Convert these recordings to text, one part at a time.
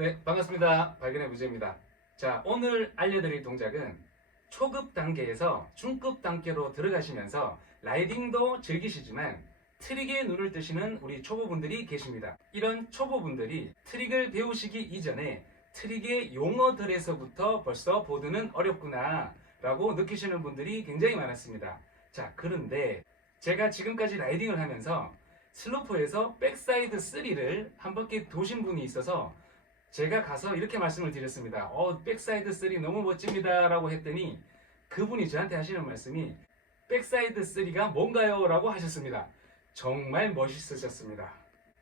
네, 반갑습니다. 발견의 무제입니다. 자, 오늘 알려드릴 동작은 초급 단계에서 중급 단계로 들어가시면서 라이딩도 즐기시지만 트릭에 눈을 뜨시는 우리 초보분들이 계십니다. 이런 초보분들이 트릭을 배우시기 이전에 트릭의 용어들에서부터 벌써 보드는 어렵구나 라고 느끼시는 분들이 굉장히 많았습니다. 자, 그런데 제가 지금까지 라이딩을 하면서 슬로프에서 백사이드 3를 한 바퀴 도신 분이 있어서 제가 가서 이렇게 말씀을 드렸습니다. 백사이드 3 너무 멋집니다 라고 했더니 그분이 저한테 하시는 말씀이 백사이드 3가 뭔가요? 라고 하셨습니다. 정말 멋있으셨습니다.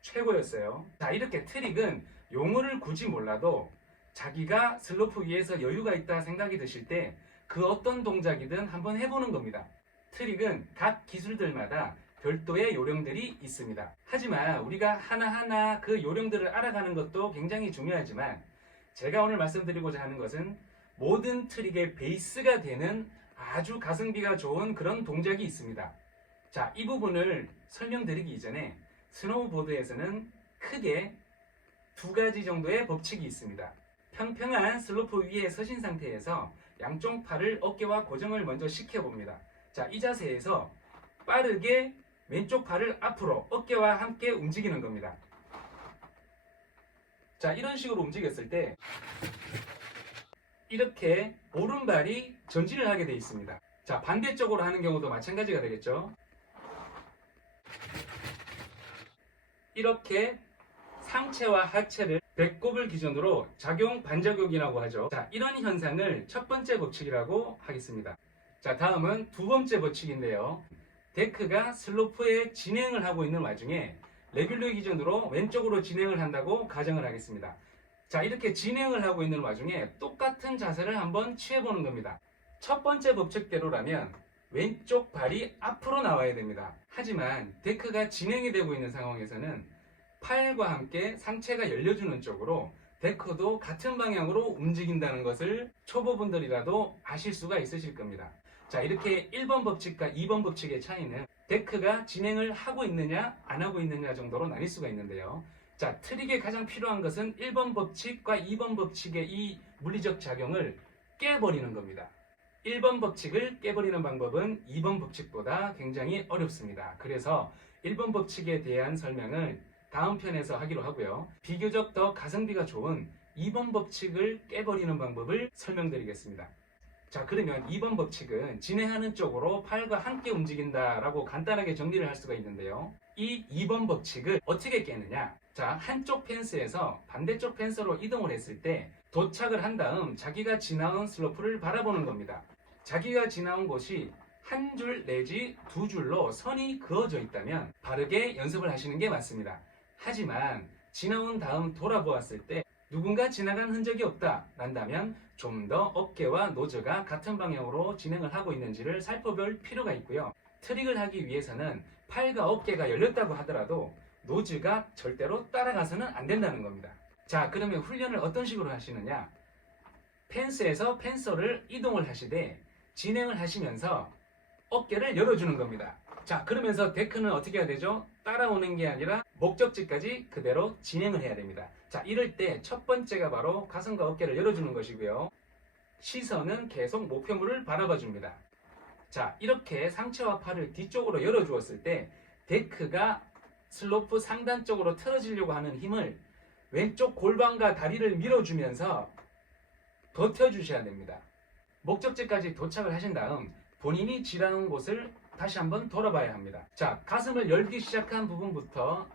최고였어요. 자, 이렇게 트릭은 용어를 굳이 몰라도 자기가 슬로프 위에서 여유가 있다 생각이 드실 때 그 어떤 동작이든 한번 해보는 겁니다. 트릭은 각 기술들마다 별도의 요령들이 있습니다. 하지만 우리가 하나하나 그 요령들을 알아가는 것도 굉장히 중요하지만 제가 오늘 말씀드리고자 하는 것은 모든 트릭의 베이스가 되는 아주 가성비가 좋은 그런 동작이 있습니다. 자, 이 부분을 설명드리기 이전에 스노우보드에서는 크게 두 가지 정도의 법칙이 있습니다. 평평한 슬로프 위에 서신 상태에서 양쪽 팔을 어깨와 고정을 먼저 시켜봅니다. 자, 이 자세에서 빠르게 왼쪽 팔을 앞으로 어깨와 함께 움직이는 겁니다. 자, 이런 식으로 움직였을 때 이렇게 오른발이 전진을 하게 되어 있습니다. 자, 반대쪽으로 하는 경우도 마찬가지가 되겠죠. 이렇게 상체와 하체를 배꼽을 기준으로 작용 반작용이라고 하죠. 자, 이런 현상을 첫 번째 법칙이라고 하겠습니다. 자, 다음은 두 번째 법칙인데요. 데크가 슬로프에 진행을 하고 있는 와중에 레귤러 기준으로 왼쪽으로 진행을 한다고 가정을 하겠습니다. 자, 이렇게 진행을 하고 있는 와중에 똑같은 자세를 한번 취해보는 겁니다. 첫 번째 법칙대로라면 왼쪽 발이 앞으로 나와야 됩니다. 하지만 데크가 진행이 되고 있는 상황에서는 팔과 함께 상체가 열려주는 쪽으로 데크도 같은 방향으로 움직인다는 것을 초보분들이라도 아실 수가 있으실 겁니다. 자, 이렇게 1번 법칙과 2번 법칙의 차이는 데크가 진행을 하고 있느냐 안 하고 있느냐 정도로 나뉠 수가 있는데요. 자, 트릭에 가장 필요한 것은 1번 법칙과 2번 법칙의 이 물리적 작용을 깨버리는 겁니다. 1번 법칙을 깨버리는 방법은 2번 법칙보다 굉장히 어렵습니다. 그래서 1번 법칙에 대한 설명을 다음 편에서 하기로 하고요. 비교적 더 가성비가 좋은 2번 법칙을 깨버리는 방법을 설명드리겠습니다. 자, 그러면 2번 법칙은 진행하는 쪽으로 팔과 함께 움직인다라고 간단하게 정리를 할 수가 있는데요. 이 2번 법칙을 어떻게 깨느냐? 자, 한쪽 펜스에서 반대쪽 펜스로 이동을 했을 때 도착을 한 다음 자기가 지나온 슬로프를 바라보는 겁니다. 자기가 지나온 곳이 한 줄 내지 두 줄로 선이 그어져 있다면 바르게 연습을 하시는 게 맞습니다. 하지만 지나온 다음 돌아보았을 때 누군가 지나간 흔적이 없다 난다면 좀 더 어깨와 노즈가 같은 방향으로 진행을 하고 있는지를 살펴볼 필요가 있고요. 트릭을 하기 위해서는 팔과 어깨가 열렸다고 하더라도 노즈가 절대로 따라가서는 안 된다는 겁니다. 자, 그러면 훈련을 어떤 식으로 하시느냐? 펜스에서 펜서를 이동을 하시되 진행을 하시면서 어깨를 열어주는 겁니다. 자, 그러면서 데크는 어떻게 해야 되죠? 따라오는 게 아니라 목적지까지 그대로 진행을 해야 됩니다. 자, 이럴 때 첫 번째가 바로 가슴과 어깨를 열어주는 것이고요. 시선은 계속 목표물을 바라봐 줍니다. 자, 이렇게 상체와 팔을 뒤쪽으로 열어주었을 때 데크가 슬로프 상단 쪽으로 틀어지려고 하는 힘을 왼쪽 골반과 다리를 밀어주면서 버텨주셔야 됩니다. 목적지까지 도착을 하신 다음 본인이 지나온 곳을 다시 한번 돌아봐야 합니다. 자, 가슴을 열기 시작한 부분부터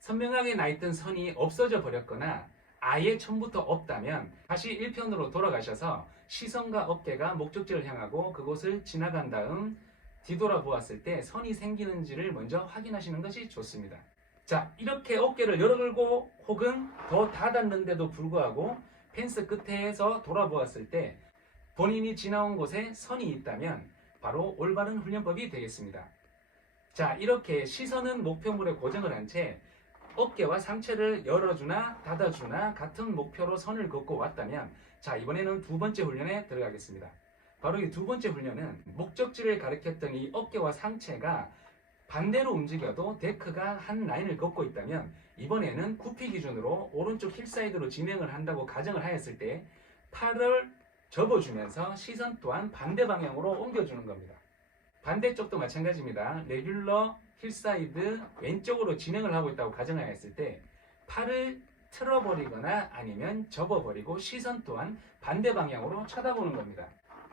선명하게 나있던 선이 없어져 버렸거나 아예 처음부터 없다면 다시 1편으로 돌아가셔서 시선과 어깨가 목적지를 향하고 그곳을 지나간 다음 뒤돌아보았을 때 선이 생기는지를 먼저 확인하시는 것이 좋습니다. 자, 이렇게 어깨를 열어들고 혹은 더 닫았는데도 불구하고 펜스 끝에서 돌아보았을 때 본인이 지나온 곳에 선이 있다면 바로 올바른 훈련법이 되겠습니다. 자, 이렇게 시선은 목표물에 고정을 한 채 어깨와 상체를 열어주나 닫아주나 같은 목표로 선을 긋고 왔다면 자, 이번에는 두 번째 훈련에 들어가겠습니다. 바로 이 두 번째 훈련은 목적지를 가리켰던 이 어깨와 상체가 반대로 움직여도 데크가 한 라인을 걷고 있다면 이번에는 구피 기준으로 오른쪽 힐사이드로 진행을 한다고 가정을 하였을 때 팔을 접어주면서 시선 또한 반대 방향으로 옮겨주는 겁니다. 반대쪽도 마찬가지입니다. 레귤러 힐사이드 왼쪽으로 진행을 하고 있다고 가정하였을 때 팔을 틀어버리거나 아니면 접어버리고 시선 또한 반대 방향으로 쳐다보는 겁니다.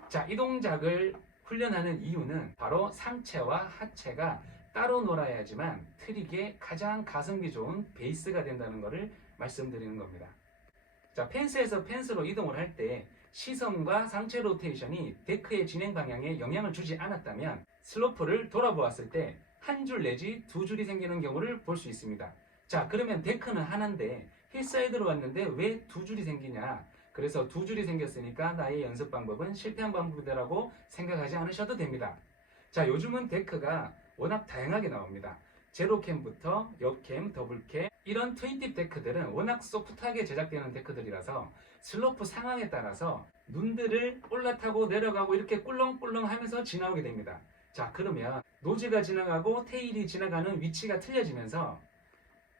자, 이 동작을 훈련하는 이유는 바로 상체와 하체가 따로 놀아야지만 트릭의 가장 가성비 좋은 베이스가 된다는 것을 말씀드리는 겁니다. 자, 펜스에서 펜스로 이동을 할 때 시선과 상체 로테이션이 데크의 진행 방향에 영향을 주지 않았다면 슬로프를 돌아보았을 때 한 줄 내지 두 줄이 생기는 경우를 볼 수 있습니다. 자, 그러면 데크는 하나인데 힐사이드로 왔는데 왜 두 줄이 생기냐? 그래서 두 줄이 생겼으니까 나의 연습 방법은 실패한 방법이라고 생각하지 않으셔도 됩니다. 자, 요즘은 데크가 워낙 다양하게 나옵니다. 제로캠부터 역캠, 더블캠 이런 트윈팁 데크들은 워낙 소프트하게 제작되는 데크들이라서 슬로프 상황에 따라서 눈들을 올라타고 내려가고 이렇게 꿀렁꿀렁 하면서 지나오게 됩니다. 자, 그러면 노즈가 지나가고 테일이 지나가는 위치가 틀려지면서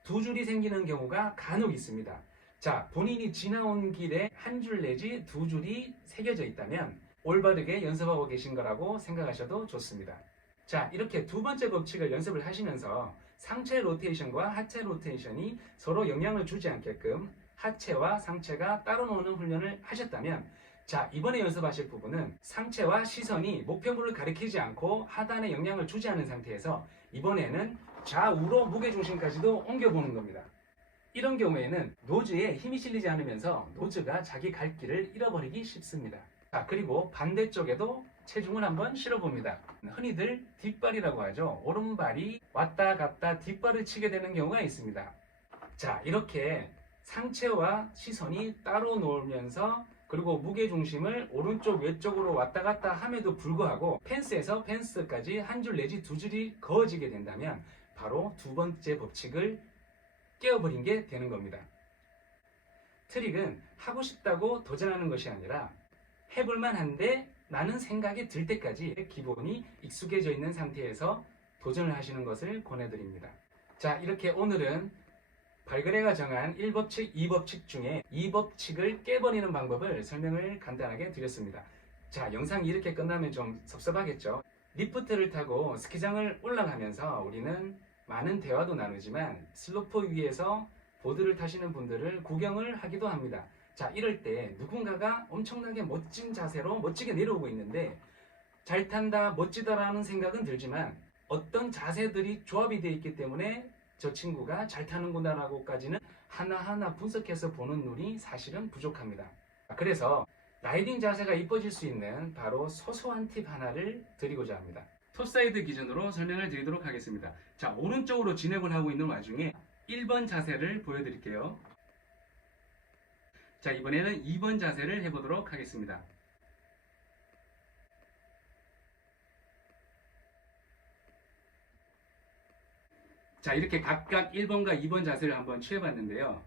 두 줄이 생기는 경우가 간혹 있습니다. 자, 본인이 지나온 길에 한 줄 내지 두 줄이 새겨져 있다면 올바르게 연습하고 계신 거라고 생각하셔도 좋습니다. 자, 이렇게 두 번째 법칙을 연습을 하시면서 상체 로테이션과 하체 로테이션이 서로 영향을 주지 않게끔 하체와 상체가 따로 노는 훈련을 하셨다면 자, 이번에 연습하실 부분은 상체와 시선이 목표물을 가리키지 않고 하단에 영향을 주지 않은 상태에서 이번에는 좌우로 무게중심까지도 옮겨보는 겁니다. 이런 경우에는 노즈에 힘이 실리지 않으면서 노즈가 자기 갈 길을 잃어버리기 쉽습니다. 자, 그리고 반대쪽에도 체중을 한번 실어봅니다. 흔히들 뒷발이라고 하죠. 오른발이 왔다 갔다 뒷발을 치게 되는 경우가 있습니다. 자, 이렇게 상체와 시선이 따로 놀면서 그리고 무게중심을 오른쪽 왼쪽으로 왔다 갔다 함에도 불구하고 펜스에서 펜스까지 한 줄 내지 두 줄이 그어지게 된다면 바로 두 번째 법칙을 깨어버린 게 되는 겁니다. 트릭은 하고 싶다고 도전하는 것이 아니라 해볼만 한데 라는 생각이 들 때까지 기본이 익숙해져 있는 상태에서 도전을 하시는 것을 권해드립니다. 자, 이렇게 오늘은 발그레가 정한 1법칙, 2법칙 중에 2법칙을 깨버리는 방법을 설명을 간단하게 드렸습니다. 자, 영상이 이렇게 끝나면 좀 섭섭하겠죠? 리프트를 타고 스키장을 올라가면서 우리는 많은 대화도 나누지만 슬로프 위에서 보드를 타시는 분들을 구경을 하기도 합니다. 자, 이럴 때 누군가가 엄청나게 멋진 자세로 멋지게 내려오고 있는데 잘 탄다, 멋지다라는 생각은 들지만 어떤 자세들이 조합이 되어 있기 때문에 저 친구가 잘 타는구나라고까지는 하나하나 분석해서 보는 눈이 사실은 부족합니다. 그래서 라이딩 자세가 이뻐질 수 있는 바로 소소한 팁 하나를 드리고자 합니다. 톱사이드 기준으로 설명을 드리도록 하겠습니다. 자, 오른쪽으로 진행을 하고 있는 와중에 1번 자세를 보여드릴게요. 자, 이번에는 2번 자세를 해보도록 하겠습니다. 자, 이렇게 각각 1번과 2번 자세를 한번 취해봤는데요.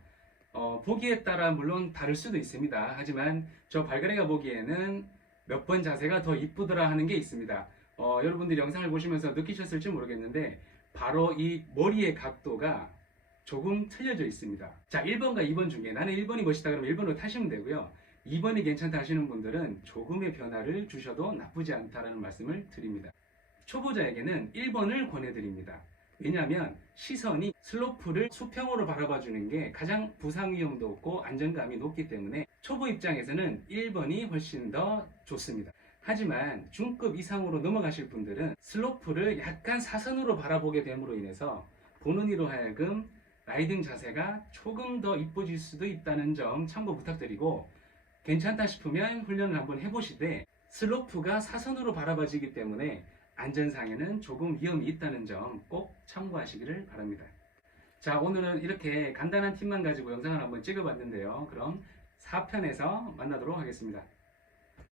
보기에 따라 물론 다를 수도 있습니다. 하지만 저 발그레가 보기에는 몇 번 자세가 더 이쁘더라 하는 게 있습니다. 여러분들이 영상을 보시면서 느끼셨을지 모르겠는데 바로 이 머리의 각도가 조금 틀려져 있습니다. 자, 1번과 2번 중에 나는 1번이 멋있다 그러면 1번으로 타시면 되고요. 2번이 괜찮다 하시는 분들은 조금의 변화를 주셔도 나쁘지 않다라는 말씀을 드립니다. 초보자에게는 1번을 권해드립니다. 왜냐하면 시선이 슬로프를 수평으로 바라봐 주는 게 가장 부상 위험도 없고 안정감이 높기 때문에 초보 입장에서는 1번이 훨씬 더 좋습니다. 하지만 중급 이상으로 넘어가실 분들은 슬로프를 약간 사선으로 바라보게 됨으로 인해서 보는 이로 하여금 라이딩 자세가 조금 더 이뻐질 수도 있다는 점 참고 부탁드리고 괜찮다 싶으면 훈련을 한번 해보시되 슬로프가 사선으로 바라봐지기 때문에 안전상에는 조금 위험이 있다는 점 꼭 참고하시기를 바랍니다. 자, 오늘은 이렇게 간단한 팁만 가지고 영상을 한번 찍어봤는데요. 그럼 4편에서 만나도록 하겠습니다.